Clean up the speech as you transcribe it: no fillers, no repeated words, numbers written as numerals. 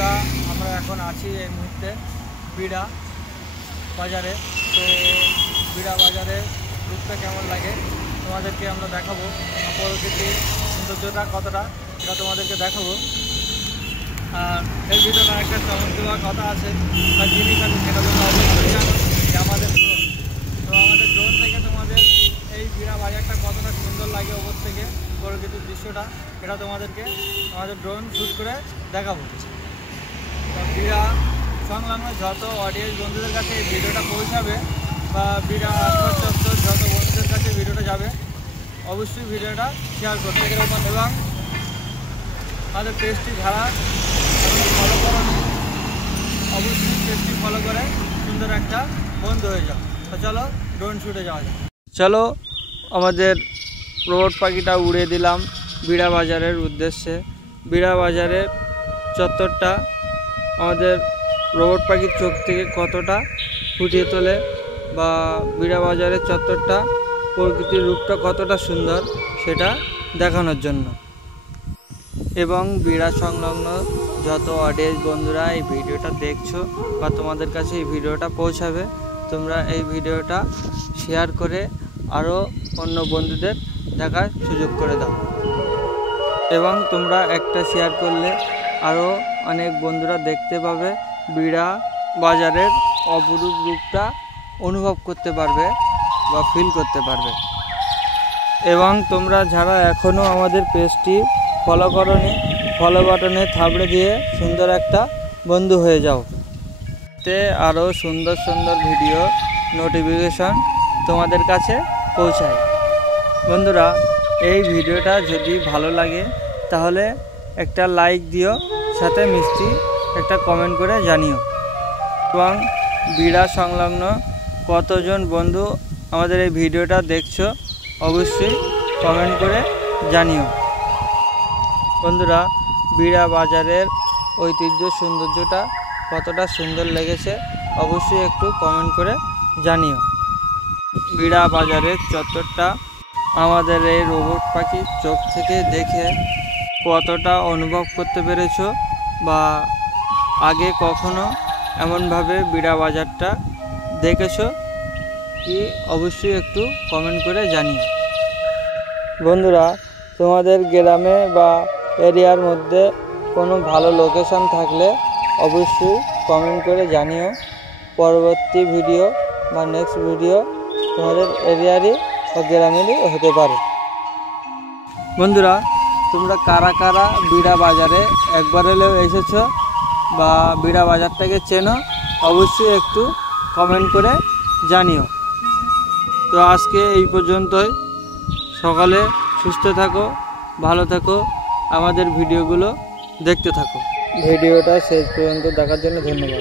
বন্ধুরা, আমরা এখন আছি এই মুহূর্তে বিড়া বাজারে। তো বিড়া বাজারে রূপটা কেমন লাগে তোমাদেরকে আমরা দেখাবো, প্রকৃতির সৌন্দর্যটা কতটা এটা তোমাদেরকে দেখাবো। আর এই ভিডিওটা একটা চমক দেওয়ার কথা আছে, তার জিনিস আছে, সেটা তোমরা অবশ্যই জানো যে আমাদের ড্রোন। তো আমাদের ড্রোন থেকে তোমাদের এই বিড়া বাজারটা কতটা সুন্দর লাগে ওপর থেকে প্রকৃতির দৃশ্যটা, এটা তোমাদেরকে আমাদের ড্রোন শ্যুট করে দেখাবো। তো বিড়া সংলগ্ন যত অডিয়েন্স বন্ধুদের কাছে এই ভিডিওটা পৌঁছাবে বা বিড়া আশপাশ যত বন্ধুদের কাছে ভিডিওটা যাবে, অবশ্যই ভিডিওটা শেয়ার করতে এরকম। এবং আমাদের পেজটি যারা ফলো করো, অবশ্যই পেজটি ফলো করে সুন্দর একটা বন্ধু হয়ে যাও। তো চলো ড্রোন শ্যুটে যাওয়া যায়। চলো আমাদের রোবট পাখিটা উড়ে দিলাম বিড়া বাজারের উদ্দেশ্যে। বিড়া বাজারের চত্বরটা আমাদের রোবট পাখির চোখ থেকে কতটা ফুটিয়ে তোলে, বা বিড়া বাজারের চত্বরটা প্রকৃতির রূপটা কতটা সুন্দর সেটা দেখানোর জন্য। এবং বিড়া সংলগ্ন যত অডিয়েন্স বন্ধুরা এই ভিডিওটা দেখছো বা তোমাদের কাছে এই ভিডিওটা পৌঁছাবে, তোমরা এই ভিডিওটা শেয়ার করে আরও অন্য বন্ধুদের দেখার সুযোগ করে দাও। এবং তোমরা একটা শেয়ার করলে আরও অনেক বন্ধুরা দেখতে পাবে, বিড়া বাজারের অপরূপ রূপটা অনুভব করতে পারবে বা ফিল করতে পারবে। এবং তোমরা যারা এখনও আমাদের পেজটি ফলো করোনি, ফলো বাটনে থাবড়ে দিয়ে সুন্দর একটা বন্ধু হয়ে যাও, তে আরও সুন্দর সুন্দর ভিডিও নোটিফিকেশন তোমাদের কাছে পৌঁছায়। বন্ধুরা, এই ভিডিওটা যদি ভালো লাগে তাহলে একটা লাইক দিও, সাথে মিষ্টি একটা কমেন্ট করে জানিও। এবং বিড়া সংলগ্ন কতজন বন্ধু আমাদের এই ভিডিওটা দেখছো অবশ্যই কমেন্ট করে জানিও। বন্ধুরা, বিড়া বাজারের ঐতিহ্য সৌন্দর্যটা কতটা সুন্দর লেগেছে অবশ্যই একটু কমেন্ট করে জানিও। বিড়া বাজারের চত্বরটা আমাদের এই রোবট পাখির চোখ থেকে দেখে কতটা অনুভব করতে পেরেছো, বা আগে কখনো এমনভাবে বিড়া বাজারটা দেখেছো কি অবশ্যই একটু কমেন্ট করে জানিও। বন্ধুরা, তোমাদের গ্রামে বা এরিয়ার মধ্যে কোনো ভালো লোকেশন থাকলে অবশ্যই কমেন্ট করে জানিও। পরবর্তী ভিডিও বা নেক্সট ভিডিও তোমাদের এরিয়ারই বা গ্রামেরই হতে পারে। বন্ধুরা, তোমরা কারা কারা বিড়া বাজারে একবার হলেও এসেছো বা বিড়া বাজারটাকে চেনো অবশ্যই একটু কমেন্ট করে জানিও। তো আজকে এই পর্যন্তই। সকালে সুস্থ থাকো, ভালো থাকো, আমাদের ভিডিওগুলো দেখতে থাকো। ভিডিওটা শেষ পর্যন্ত দেখার জন্য ধন্যবাদ।